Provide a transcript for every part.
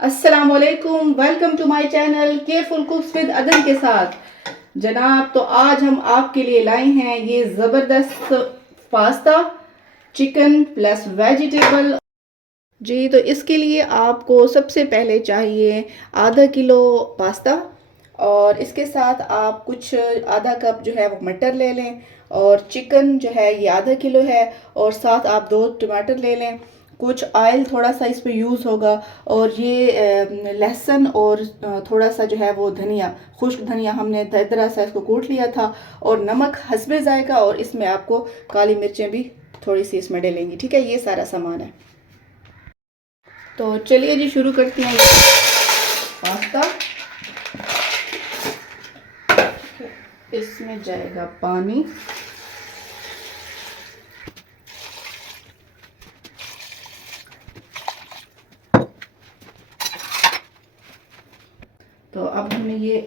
अस्सलामुअलैकुम, welcome to my channel careful cooks with Adan के साथ। जनाब, तो आज हम आपके लिए लाए हैं ये ज़बरदस्त पास्ता, चिकन प्लस वेजिटेबल। जी, तो इसके लिए आपको सबसे पहले चाहिए आधा किलो पास्ता, और इसके साथ आप कुछ आधा कप जो है वो मटर ले लें, और चिकन जो है ये आधा किलो है, और साथ आप 2 टमाटर ले लें। कुछ ऑयल थोड़ा सा इस पर यूज़ होगा, और ये लहसुन और थोड़ा सा जो है वो धनिया, खुश्क धनिया हमने दरदरा सा इसको कूट लिया था, और नमक हस्बे जायका, और इसमें आपको काली मिर्चें भी थोड़ी सी इसमें डलेंगी। ठीक है, ये सारा सामान है। तो चलिए जी, शुरू करते हैं पास्ता। इसमें जाएगा पानी, तो अब हमने ये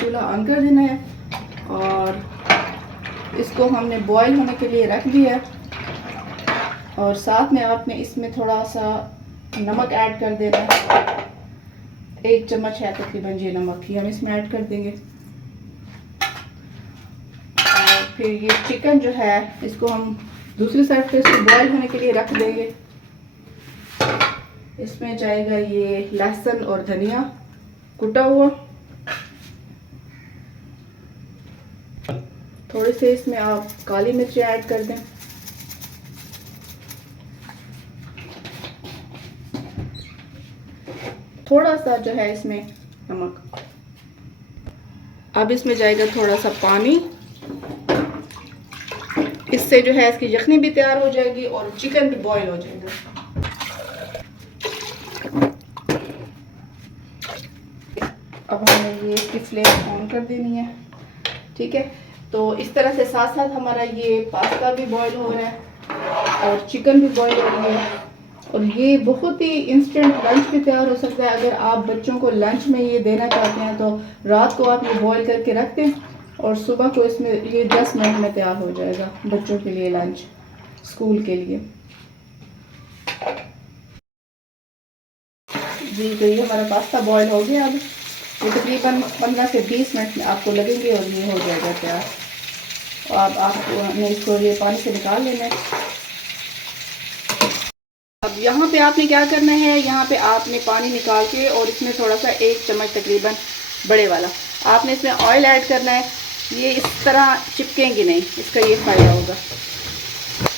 चूल्हा ऑन कर देना है, और इसको हमने बॉईल होने के लिए रख दिया है, और साथ में आपने इसमें थोड़ा सा नमक ऐड कर देना है। 1 चम्मच है तकरीबन ये नमक ही हम इसमें ऐड कर देंगे। और फिर ये चिकन जो है इसको हम दूसरी साइड पे इसको बॉईल होने के लिए रख देंगे। इसमें जाएगा ये लहसुन और धनिया कुटा हुआ। थोड़े से इसमें आप काली मिर्ची ऐड कर दें। थोड़ा सा जो है इसमें नमक। अब इसमें जाएगा थोड़ा सा पानी। इससे जो है इसकी यखनी भी तैयार हो जाएगी और चिकन भी बॉईल हो जाएगा। अब हमें ये इसकी फ्लेम ऑन कर देनी है। ठीक है, तो इस तरह से साथ साथ हमारा ये पास्ता भी बॉईल हो रहा है और चिकन भी बॉईल हो रही है, और ये बहुत ही इंस्टेंट लंच भी तैयार हो सकता है। अगर आप बच्चों को लंच में ये देना चाहते हैं तो रात को आप ये बॉईल करके रख दें, और सुबह को इसमें ये 10 मिनट में तैयार हो जाएगा बच्चों के लिए लंच, स्कूल के लिए। जी, तो ये हमारा पास्ता बॉईल हो गया। अब ये तकरीबन 15 से 20 मिनट में आपको लगेंगे और ये हो जाएगा तैयार। और अब आपने इसको ये पानी से निकाल लेना है। अब यहाँ पे आपने क्या करना है, यहाँ पे आपने पानी निकाल के और इसमें थोड़ा सा 1 चम्मच तकरीबन बड़े वाला आपने इसमें ऑयल ऐड करना है। ये इस तरह चिपकेंगे नहीं, इसका ये फ़ायदा होगा।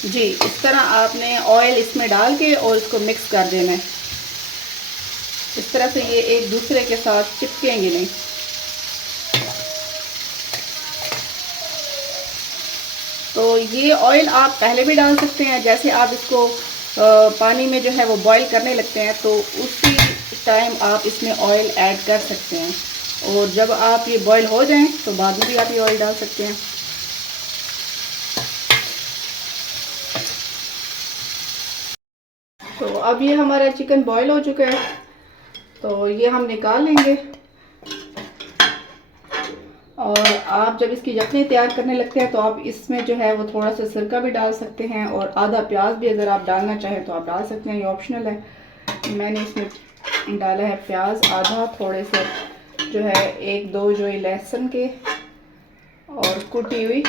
जी, इस तरह आपने ऑयल इसमें डाल के और इसको मिक्स कर देना है। इस तरह से ये एक दूसरे के साथ चिपकेंगे नहीं। तो ये ऑयल आप पहले भी डाल सकते हैं, जैसे आप इसको पानी में जो है वो बॉईल करने लगते हैं तो उसी टाइम आप इसमें ऑयल ऐड कर सकते हैं, और जब आप ये बॉईल हो जाएं तो बाद में भी आप ये ऑयल डाल सकते हैं। तो अब ये हमारा चिकन बॉईल हो चुका है, तो ये हम निकाल लेंगे। और आप जब इसकी यखनी तैयार करने लगते हैं तो आप इसमें जो है वो थोड़ा सा सिरका भी डाल सकते हैं, और आधा प्याज भी अगर आप डालना चाहें तो आप डाल सकते हैं, ये ऑप्शनल है। मैंने इसमें डाला है प्याज आधा, थोड़े से जो है 1-2 जो लहसुन के, और कुटी हुई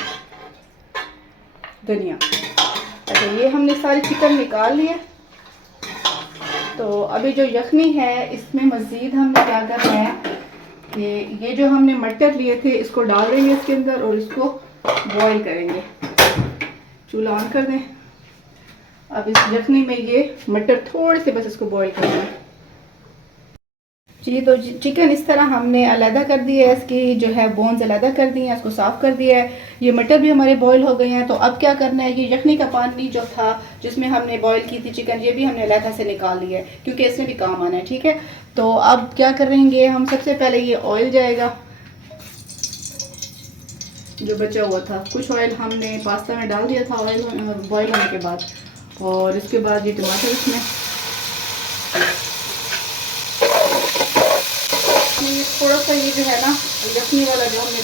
धनिया। अच्छा, ये हमने सारी चिकन निकाल लिए। तो अभी जो यखनी है इसमें मज़ीद हमने क्या करना है कि ये जो हमने मटर लिए थे इसको डाल देंगे इसके अंदर, और इसको बॉईल करेंगे। चूल्हा ऑन कर दें। अब इस यखनी में ये मटर थोड़े से बस इसको बॉईल करना है। जी, तो चिकन इस तरह हमने अलहदा कर दिया है, इसकी जो है बोन्स अलहदा कर दी हैं, इसको साफ़ कर दिया है। ये मटर भी हमारे बॉईल हो गए हैं। तो अब क्या करना है, ये यखनी का पानी जो था जिसमें हमने बॉईल की थी चिकन, ये भी हमने अलहदा से निकाल लिया है क्योंकि इसमें भी काम आना है। ठीक है, तो अब क्या करेंगे हम, सबसे पहले ये ऑयल जाएगा जो बचा हुआ था। कुछ ऑयल हमने पास्ता में डाल दिया था ऑयल बॉईल होने के बाद, और इसके बाद ये टमाटर इसमें थोड़ा सा ये जो है ना यखनी वाला जो हमने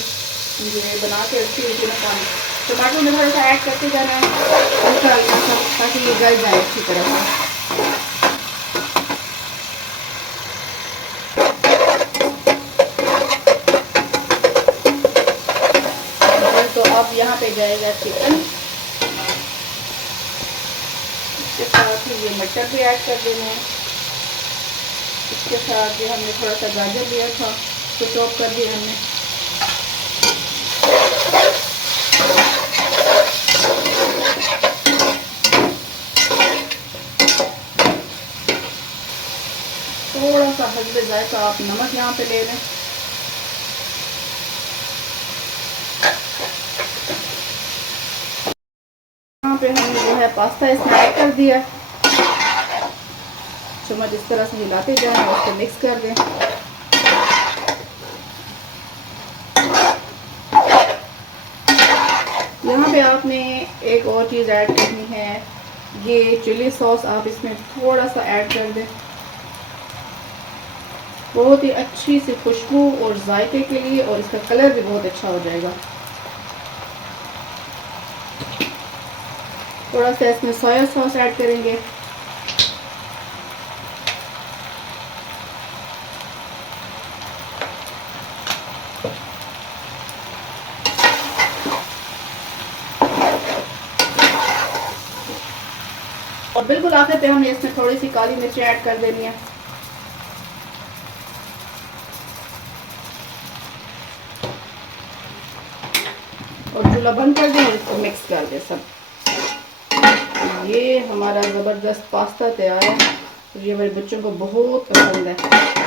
बना के रखी हुई थी ना पानी, टमाटर में थोड़ा सा ऐड करते जाना है हल्का हल्का सा, ताकि ये गल जाए अच्छी तरह से। यहाँ पे जाएगा चिकन, इसके साथ ही ये मटर भी ऐड कर देना है। इसके साथ ये हमने थोड़ा सा गाजर लिया था तो चॉप कर दिया हमने। थोड़ा सा हल्के जायका आप नमक यहाँ पे ले लें। यहाँ पे हमने जो है पास्ता इसमें ऐड कर दिया। चम्मच इस तरह से हिलाते जाएं और उसको मिक्स कर दें। यहाँ पे आपने एक और चीज़ ऐड करनी है, ये चिली सॉस आप इसमें थोड़ा सा ऐड कर दें, बहुत ही अच्छी सी खुशबू और जायके के लिए, और इसका कलर भी बहुत अच्छा हो जाएगा। थोड़ा सा इसमें सोया सॉस ऐड करेंगे। और बिल्कुल आखिर पे हमने इसमें थोड़ी सी काली मिर्च ऐड कर देनी है। और चूल्हा बंद कर दें और इसको मिक्स कर दें सब। ये हमारा ज़बरदस्त पास्ता तैयार है और ये मेरे बच्चों को बहुत पसंद है।